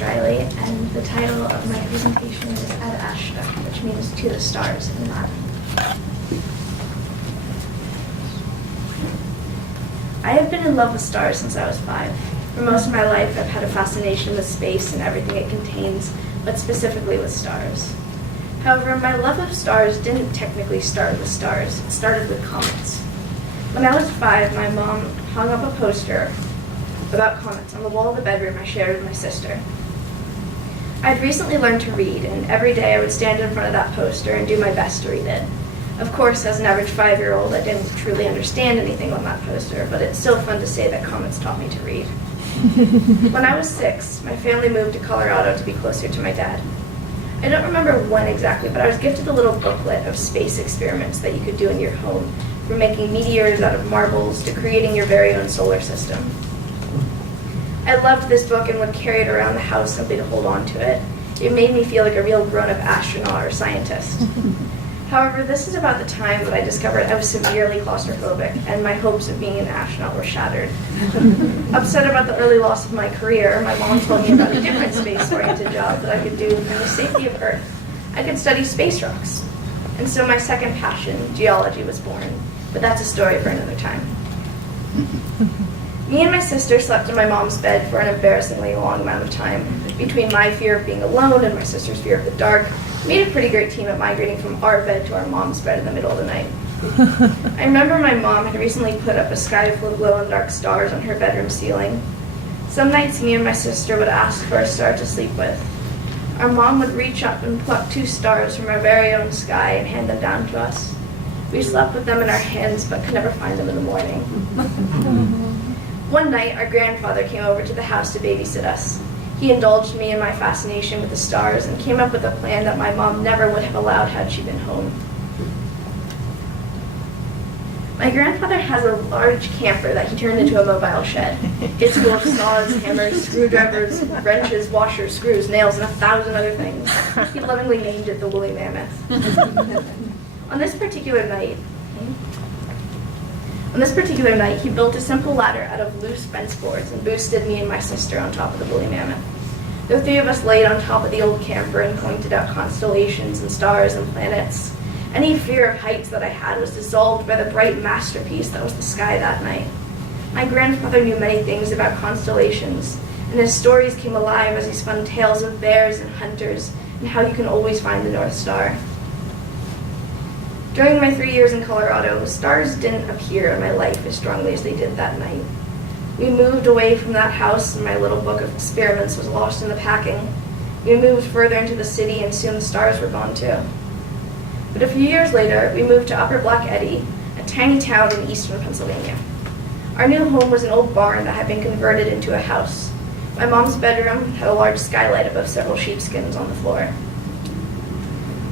is Rylie, and the title of my presentation is Ad Astra, which means to the stars in Latin. I have been in love with stars since I was 5. For most of my life, I've had a fascination with space and everything it contains, but specifically with stars. However, my love of stars didn't technically start with stars. It started with comets. When I was 5, my mom hung up a poster about comets on the wall of the bedroom I shared with my sister. I had recently learned to read, and every day I would stand in front of that poster and do my best to read it. Of course, as an average 5-year-old, I didn't truly understand anything on that poster, but it's still fun to say that comets taught me to read. When I was 6, my family moved to Colorado to be closer to my dad. I don't remember when exactly, but I was gifted a little booklet of space experiments that you could do in your home, from making meteors out of marbles to creating your very own solar system. I loved this book and would carry it around the house simply to hold on to it. It made me feel like a real grown-up astronaut or scientist. However, this is about the time that I discovered I was severely claustrophobic, and my hopes of being an astronaut were shattered. Upset about the early loss of my career, my mom told me about a different space-oriented job that I could do from the safety of Earth. I could study space rocks. And so my second passion, geology, was born. But that's a story for another time. Me and my sister slept in my mom's bed for an embarrassingly long amount of time. Between my fear of being alone and my sister's fear of the dark, we made a pretty great team at migrating from our bed to our mom's bed in the middle of the night. I remember my mom had recently put up a sky full of glow-in-the-dark stars on her bedroom ceiling. Some nights me and my sister would ask for a star to sleep with. Our mom would reach up and pluck 2 stars from our very own sky and hand them down to us. We slept with them in our hands but could never find them in the morning. One night, our grandfather came over to the house to babysit us. He indulged me in my fascination with the stars and came up with a plan that my mom never would have allowed had she been home. My grandfather has a large camper that he turned into a mobile shed. It's full of saws, hammers, screwdrivers, wrenches, washers, screws, nails, and 1,000 other things. He lovingly named it the Woolly Mammoth. On this particular night, he built a simple ladder out of loose fence boards and boosted me and my sister on top of the Woolly Mammoth. The 3 of us laid on top of the old camper and pointed out constellations and stars and planets. Any fear of heights that I had was dissolved by the bright masterpiece that was the sky that night. My grandfather knew many things about constellations, and his stories came alive as he spun tales of bears and hunters and how you can always find the North Star. During my 3 years in Colorado, stars didn't appear in my life as strongly as they did that night. We moved away from that house and my little book of experiments was lost in the packing. We moved further into the city and soon the stars were gone too. But a few years later, we moved to Upper Black Eddy, a tiny town in eastern Pennsylvania. Our new home was an old barn that had been converted into a house. My mom's bedroom had a large skylight above several sheepskins on the floor.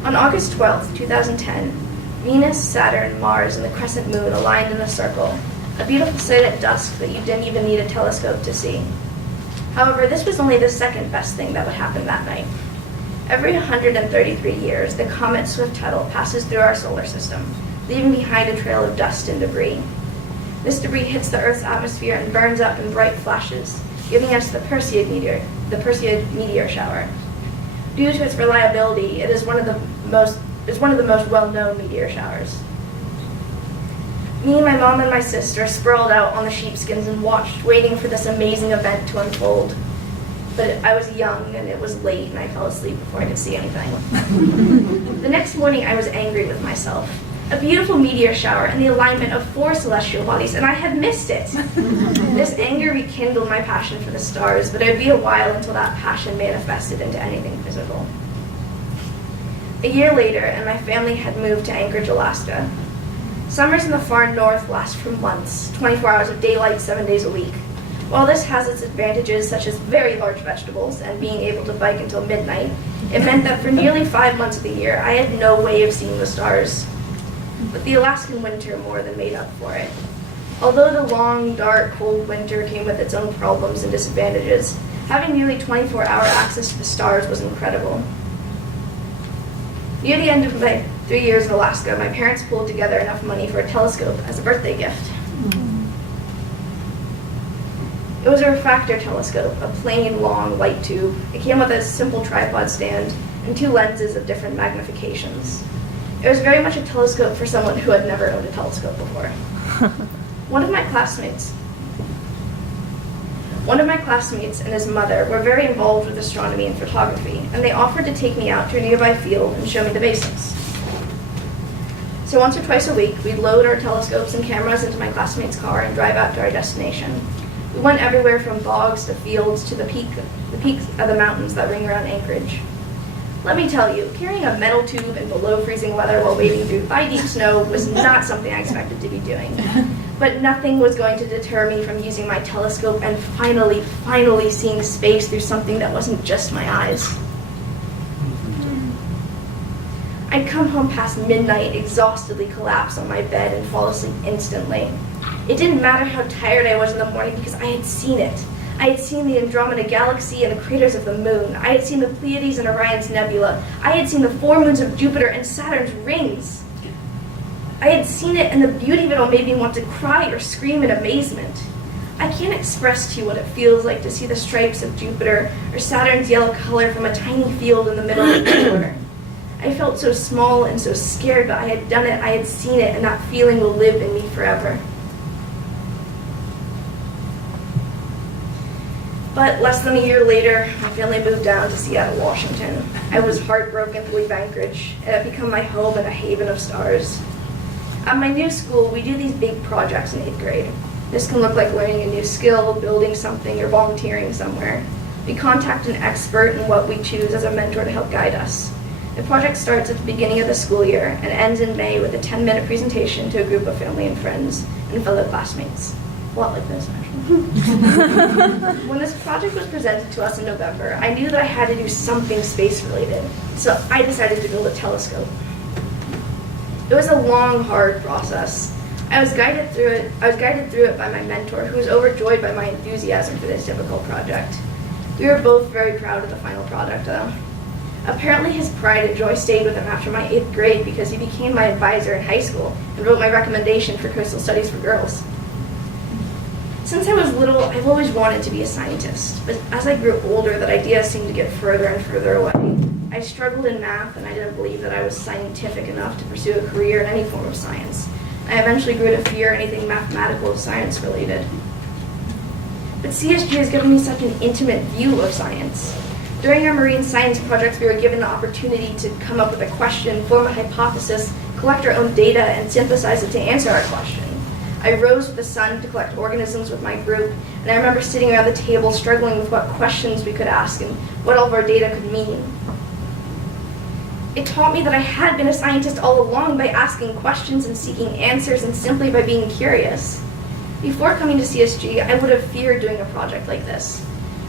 On August 12, 2010, Venus, Saturn, Mars, and the crescent moon aligned in a circle, a beautiful sight at dusk that you didn't even need a telescope to see. However, this was only the second best thing that would happen that night. Every 133 years, the comet Swift-Tuttle passes through our solar system, leaving behind a trail of dust and debris. This debris hits the Earth's atmosphere and burns up in bright flashes, giving us the Perseid meteor shower. Due to its reliability, it is one of the most well-known meteor showers. Me, my mom, and my sister sprawled out on the sheepskins and watched, waiting for this amazing event to unfold. But I was young, and it was late, and I fell asleep before I could see anything. The next morning, I was angry with myself. A beautiful meteor shower and the alignment of 4 celestial bodies, and I had missed it. This anger rekindled my passion for the stars, but it would be a while until that passion manifested into anything physical. A year later, and my family had moved to Anchorage, Alaska. Summers in the far north last for months, 24 hours of daylight, 7 days a week. While this has its advantages, such as very large vegetables and being able to bike until midnight, it meant that for nearly 5 months of the year, I had no way of seeing the stars. But the Alaskan winter more than made up for it. Although the long, dark, cold winter came with its own problems and disadvantages, having nearly 24-hour access to the stars was incredible. Near the end of my 3 years in Alaska, my parents pulled together enough money for a telescope as a birthday gift. It It was a refractor telescope, a plain, long, light tube. It came with a simple tripod stand and 2 lenses of different magnifications. It was very much a telescope for someone who had never owned a telescope before. One of my classmates and his mother were very involved with astronomy and photography, and they offered to take me out to a nearby field and show me the basics. So once or twice a week, we'd load our telescopes and cameras into my classmate's car and drive out to our destination. We went everywhere from bogs to fields to the peaks of the mountains that ring around Anchorage. Let me tell you, carrying a metal tube in below freezing weather while wading through thigh-deep snow was not something I expected to be doing. But nothing was going to deter me from using my telescope and finally seeing space through something that wasn't just my eyes. I'd come home past midnight, exhaustedly collapse on my bed and fall asleep instantly. It didn't matter how tired I was in the morning because I had seen it. I had seen the Andromeda Galaxy and the craters of the moon. I had seen the Pleiades and Orion's nebula. I had seen the 4 moons of Jupiter and Saturn's rings. I had seen it, and the beauty of it all made me want to cry or scream in amazement. I can't express to you what it feels like to see the stripes of Jupiter or Saturn's yellow color from a tiny field in the middle of nowhere. I felt so small and so scared, but I had done it, I had seen it, and that feeling will live in me forever. But less than a year later, my family moved down to Seattle, Washington. I was heartbroken to leave Anchorage. It had become my home and a haven of stars. At my new school, we do these big projects in 8th grade. This can look like learning a new skill, building something, or volunteering somewhere. We contact an expert in what we choose as a mentor to help guide us. The project starts at the beginning of the school year and ends in May with a 10-minute presentation to a group of family and friends and fellow classmates. A lot like this, actually. When this project was presented to us in November, I knew that I had to do something space-related, so I decided to build a telescope. It was a long, hard process. I was guided through it by my mentor, who was overjoyed by my enthusiasm for this difficult project. We were both very proud of the final product, though. Apparently his pride and joy stayed with him after my 8th grade because he became my advisor in high school and wrote my recommendation for coastal studies for girls. Since I was little, I've always wanted to be a scientist, but as I grew older, that idea seemed to get further and further away. I struggled in math, and I didn't believe that I was scientific enough to pursue a career in any form of science. I eventually grew to fear anything mathematical or science-related. But CSG has given me such an intimate view of science. During our marine science projects, we were given the opportunity to come up with a question, form a hypothesis, collect our own data, and synthesize it to answer our question. I rose with the sun to collect organisms with my group, and I remember sitting around the table struggling with what questions we could ask and what all of our data could mean. It taught me that I had been a scientist all along by asking questions and seeking answers and simply by being curious. Before coming to CSG, I would have feared doing a project like this.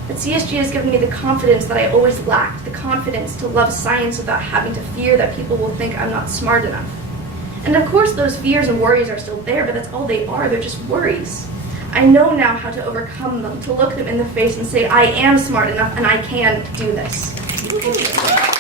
But CSG has given me the confidence that I always lacked, the confidence to love science without having to fear that people will think I'm not smart enough. And of course those fears and worries are still there, but that's all they are, they're just worries. I know now how to overcome them, to look them in the face and say, I am smart enough and I can do this. Thank you.